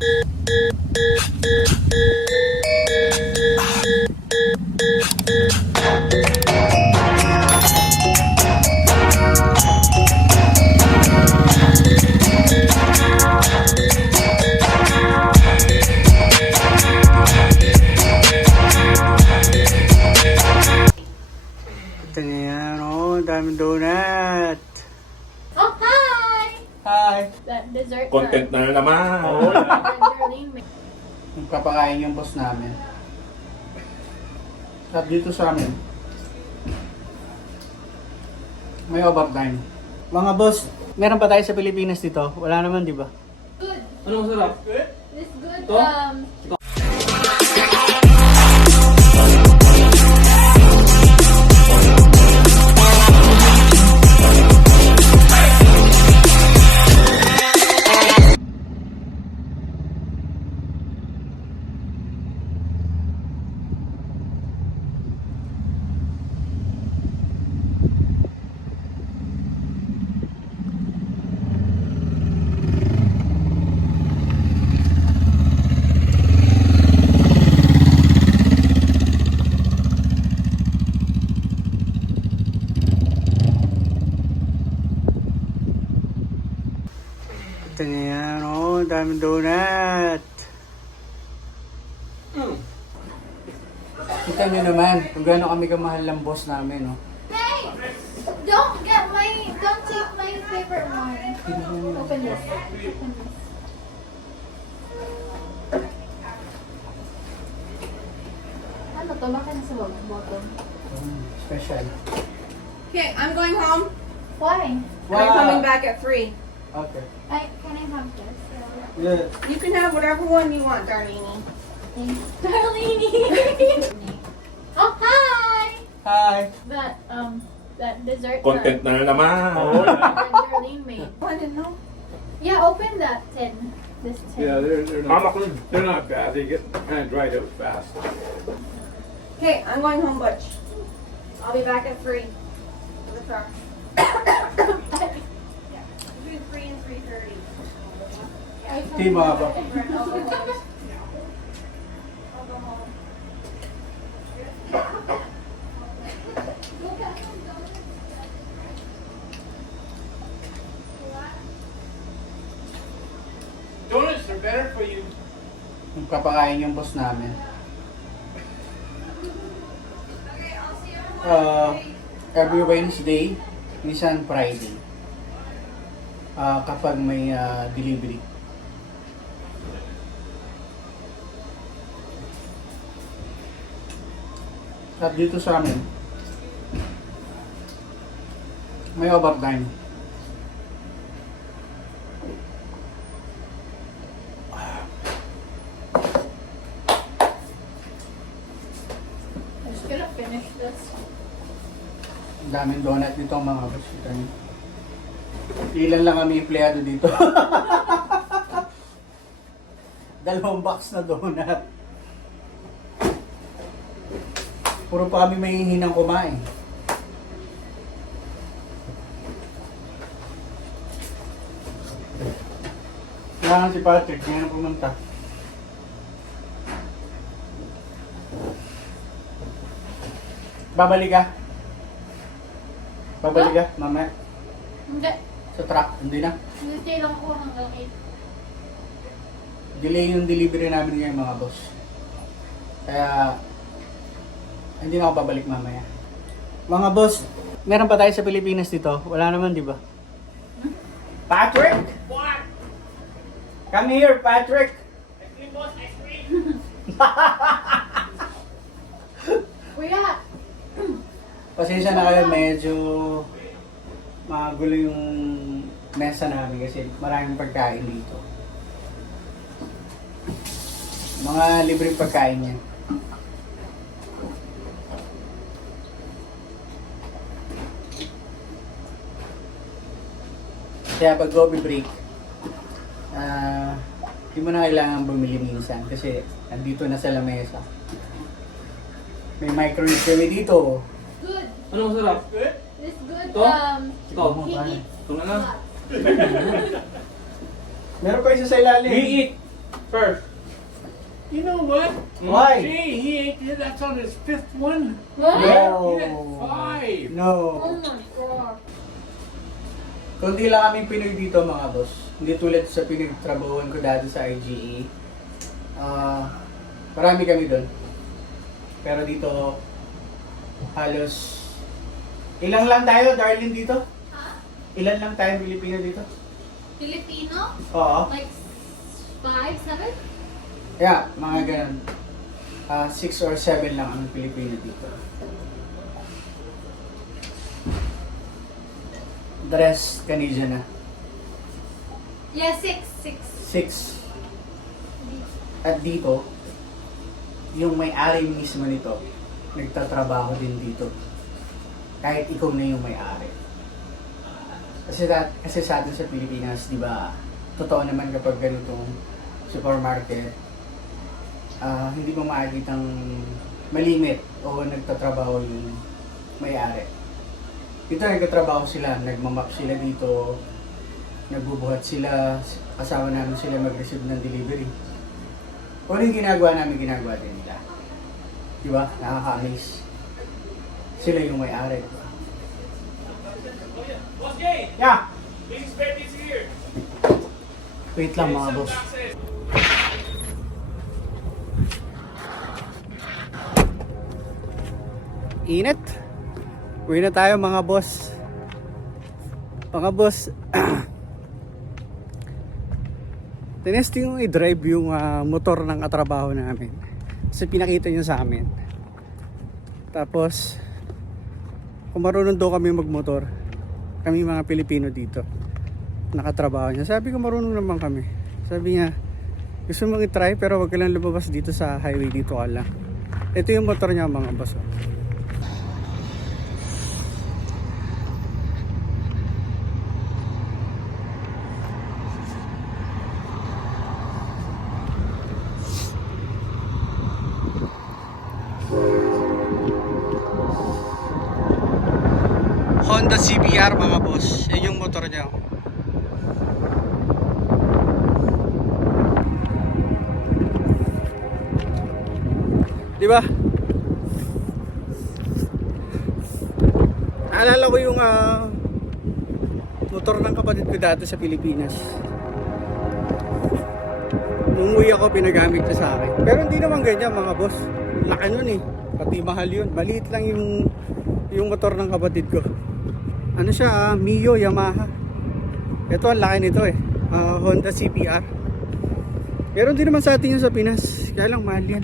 Ito na yan, oh, daming donut. Oh, hi! Hi! That dessert Content na naman. Magpapakain yung boss namin. At dito sa amin, may overtime. Mga boss, meron pa tayo sa Pilipinas dito? Wala naman, di ba? Good. Ano masarap? This good. Ito? Ito na yan, oh, daming donut. Kita nyo naman kung gaano kami kamahal ng boss namin, oh. Hey! Don't take my favorite one. Open this. Open this. Ano to? Bakit nasa bottom? Special. Okay, I'm going home. Why? I'm coming back at 3. Okay. Can I have this? Yeah. You can have whatever one you want, Darlene. Thanks. Darlene! Oh, hi! Hi! That dessert Content na naman. that Darlene made. Oh, I didn't know. Yeah, open that tin. This tin. Yeah, they're Mama not, ko. they're not bad. They get kind of dried out fast. Okay, I'm going home, Butch. I'll be back at 3 for the car. Yeah, between 3 and 3:30. Di mga ba? I'll go home. Donuts are better for you. Magpapakain yung boss namin. Every Wednesday, minsan Friday. Kapag may delivery. At dito sa amin, may overtime. I'm just gonna finish this. Ang daming donut dito mga boss. Kita niyo. Ilan lang kami empleyado dito. 2 box na donut. Puro pa kami may hinang kumain. Kailangan si Patrick, ngayon pumunta. Babalik ka? Babalik ka, mamaya? Hindi. Sa truck, hindi na. Stay lang ako hanggang 8. Delay yung delivery namin ngayon mga boss. Kaya, hindi na ako babalik mamaya. Mga boss, meron pa tayo sa Pilipinas dito? Wala naman, di ba? Patrick! What? Come here, Patrick! Ice cream, boss, ice cream. Kuya! Pasensya na kayo, medyo magulo yung mesa namin kasi maraming pagkain dito. Mga libreng pagkain yan. Kaya pag coffee break, di mo na kailangan bumili minsan kasi nandito na sa lamesa. May microwave kami dito. Good. Ano masarap? This good. Ito? Ito. He eats Ito na lang. a lot. Meron pa isa sa ilalim. We eat. First. You know what? Why? Gee, he ain't. That's on his fifth one. What? He had No. 5. No. Oh my god. Kunti lang kaming Pinoy dito mga boss. Hindi tulad sa pinagtrabahuan ko dati sa IGE. Marami kami doon. Pero dito, halos... Ilang lang tayo, darling, dito? Ha? Ilan lang tayo Pilipino dito? Filipino? Oo. Like 5, 7? Yeah, mga ganun. 6 or 7 lang ang Pilipino dito. The rest, Canadian na. Yeah, 6. 6. At dito, yung may-ari mismo nito, nagtatrabaho din dito. Kahit ikaw na yung may-ari. Kasi sa atin sa Pilipinas, di ba, totoo naman kapag ganitong supermarket, hindi mo makikitang malimit o nagtatrabaho yung may-ari. Dito nagtatrabaho sila, nagmamap sila dito, nagbubuhat sila, kasama namin sila mag-receive ng delivery. Kung ano yung ginagawa namin, ginagawa din nila. Di ba? Nakaka-amaze. Sila yung may-ari. Boss Gay, Yeah! please bet is here. Wait lang mga boss. Init. Uwi na tayo mga boss. Mga boss. Tinesting yung i-drive yung motor ng katrabaho namin. Kasi pinakita niya sa amin. Tapos, kung marunong daw kami magmotor, kami mga Pilipino dito, nakatrabaho niya. Sabi ko marunong naman kami. Sabi niya, gusto mong i-try pero wag ka lang lumabas dito sa highway, dito ka lang. Ito yung motor niya mga boss. Honda CBR mga boss. Yan yung motor niya. Di ba? Naalala ko yung motor ng kapatid ko dati sa Pilipinas. Nung uwi ako, pinagamit niya sa akin. Pero hindi naman ganyan mga boss. Laki nun eh. Pati mahal yun. Maliit lang yung motor ng kapatid ko. Ano siya, Mio Yamaha. Ito ang laki nito eh, Honda CBR. Meron din naman sa atin yun sa Pinas, kaya lang mahal yan.